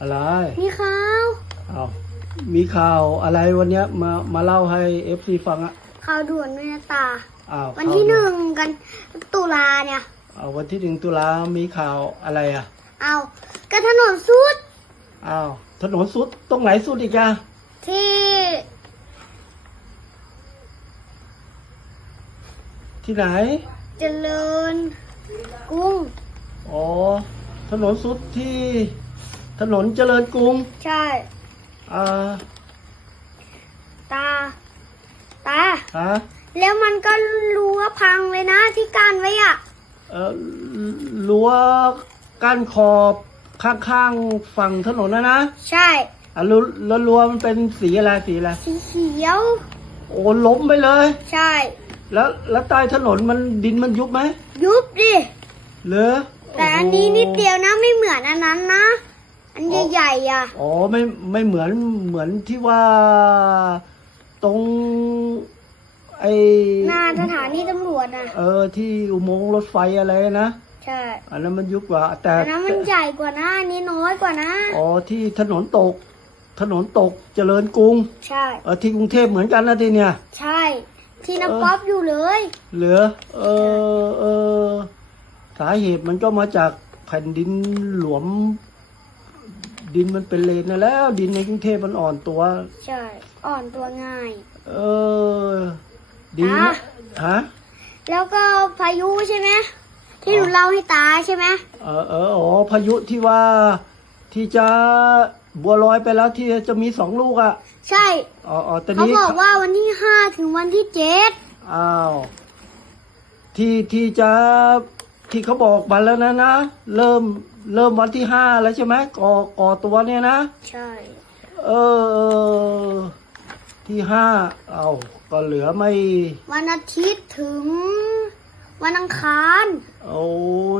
อะไร มีข่าวเอามีข่าวอะไรวันเนี้ยมามาเล่าให้เอฟซีฟังอะข่าวด่วนด้วยนะตา อ้าววันที่หนึ่งกันตุลาเนี่ยเอาวันที่หนึ่งตุลามีข่าวอะไรอะเอากระถนนสุดอ้าวถนนสุดตรงไหนสุดอีกอะที่ ที่ไหน เจริญกรุ้งอ๋อถนนสุดที่ ถนนเจริญกรุงใช่ อ่าตา ตา ฮะแล้วมันก็รั้วพังเลยนะที่กันไว้อะเออรั้วกั้นขอบข้างๆฝั่งถนนนะนะใช่ อะรั้วแล้วรั้วมันเป็นสีอะไรสีอะไรสีเขียว โอ้ล้มไปเลย ใช่ แล้วแล้วใต้ถนนมันดินมันยุบไหมยุบดิ เหรอแต่อันนี้นิดเดียวนะไม่เหมือนอันนั้นนะ อันใหญ่ๆอะ อ๋อไม่ไม่เหมือนเหมือนที่ว่าตรงไอหน้าสถานีตำรวจอะ เออที่อุโมงค์รถไฟอะไรนะ ใช่ อันนั้นมันยุบกว่า แต่อันนั้นมันใหญ่กว่านะอันนี้น้อยกว่านะ อ๋อที่ถนนตก ถนนตกเจริญกรุง ใช่เออที่กรุงเทพเหมือนกันนะที่เนี่ยใช่ ที่น้ำป๊อปอยู่เลย เหลือ เออเออสาเหตุมันก็มาจากแผ่นดินหลวม ดินมันเป็นเลนนะแล้ว ดินในกรุงเทพมันอ่อนตัว ใช่ อ่อนตัวง่าย เออดีอะนะฮะแล้วก็พายุใช่ไหมที่หนูเล่าให้ตาใช่ไหมเออเอออ๋อพายุที่ว่าที่จะบัวลอยไปแล้วที่จะมีสองลูกอะใช่ อ๋ออ๋อตอนเขานี้บอกว่าวันที่ห้าถึงวันที่เจ็ดอ้าวที่ที่จะที่เขาบอกมาแล้วนะนะ เริ่ม เริ่มวันที่ห้าแล้วใช่ไหมก่อก่อตัวเนี่ยนะ ใช่เออเออ ที่ห้าเอาก็เหลือไม่ วันอาทิตย์ถึง วันอังคารโอ้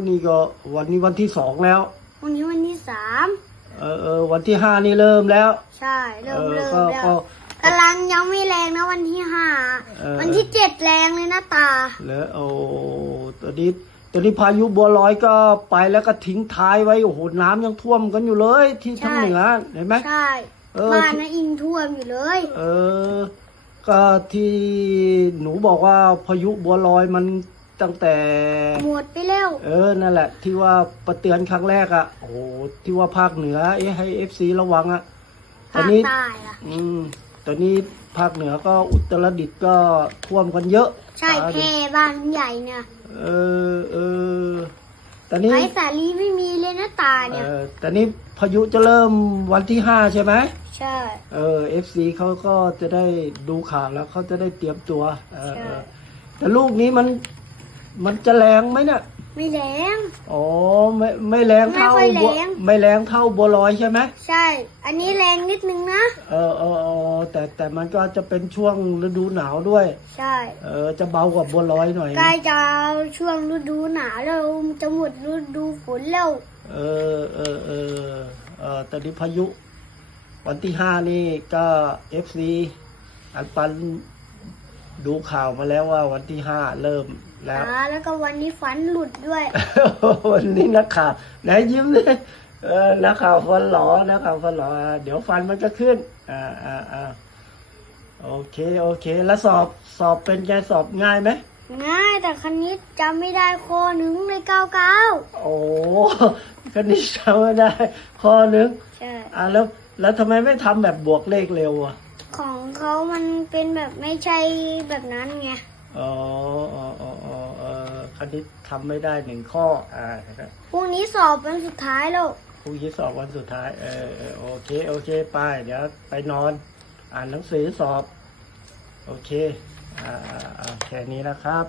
นี่ก็วันนี้วันที่สองแล้ว วันนี้วันที่สามเออเออวันที่ห้านี่เริ่มแล้ว ใช่ เริ่มเออเริ่มก็แล้วก็กำลังยังไม่แรงนะวันที่ห้าเออวันที่เจ็ดแรงเลยนะตา แล้วโอ้ตอนนี้ ตอนนี้พายุบัวลอยก็ไปแล้วก็ทิ้งท้ายไว้โอ้โหน้ำยังท่วมกันอยู่เลย ที่ทางใช่เหนือเห็นไหม ใช่เออ บ้านนะอิงท่วมอยู่เลย เออ ก็ที่หนูบอกว่าพายุบัวลอยมันตั้งแต่ หมดไปแล้ว เออ นั่นแหละ ที่ว่าประเตือนครั้งแรกอะ่ะ โอ้โหที่ว่าภาคเหนือ เอ๊ะให้เอฟซีระวังอะ่ะตอภานคนี้ ใต้ล่ะ อืม ตอนนี้ภาคเหนือก็อุตรดิตถ์ก็ท่วมกันเยอะใช่อ่าแพร่บ้านใหญ่เนี่ยเออเออตอนนี้ไม้สาลีไม่มีเลยนะตาเอเนี่ยอตอนนี้พายุจะเริ่มวันที่ห้าใช่ไหมใช่เออเอฟซีเขาก็จะได้ดูข่าวแล้วเขาจะได้เตรียมตัวเออเออแต่ลูกนี้มันมันจะแรงไหมเนี่ย ไม่แรง อ๋อไม่ไม่แรงเท่าไม่ค่อยแรง บัวไม่แรงเท่าบัวลอยใช่ไหมใช่ อันนี้แรงนิดนึงนะ เออเออเออแต่แต่มันก็จะเป็นช่วงฤดูหนาวด้วย ใช่ เออจะเบากว่าบัวลอยหน่อยใกล้จะช่วงฤดูหนาวแล้วจะหมดฤดูฝนแล้ว เออเออเออเออตอนนี้พายุ วันที่ห้านี่ก็เอฟซีอันปันดูข่าวมาแล้วว่าวันที่ห้าเริ่ม แล้วอ่าแล้วก็วันนี้ฝันหลุดด้วย วันนี้นักข่าวไหนยิ้มเลยเออนักข่าวฟันหลอนักข่าวฟันหลออ่าเดี๋ยวฟันมันก็ขึ้นอ่าอ่าอ่าโอเคโอเค แล้วสอบสอบเป็นไงสอบง่ายไหมง่ายแต่คณิตจำไม่ได้ข้อหนึ่งเลยเก้าเก้าโอ้คณิตจำไม่ได้ข้อนึงใช่อ่าแล้ว แล้วทำไมไม่ทำแบบบวกเลขเร็วอะของเขามันเป็นแบบไม่ใช่แบบนั้นไงอ๋ออ๋ออ๋ออ๋อเออ คณิตทำไม่ได้หนึ่งข้ออ่าพรุ่งนี้สอบวันสุดท้ายแล้วพรุ่งนี้สอบวันสุดท้ายเออเออโอเค โอเคไปเดี๋ยวไปนอน อ่านหนังสือสอบ โอเค อ่าอ่าอ่าแค่นี้นะครับ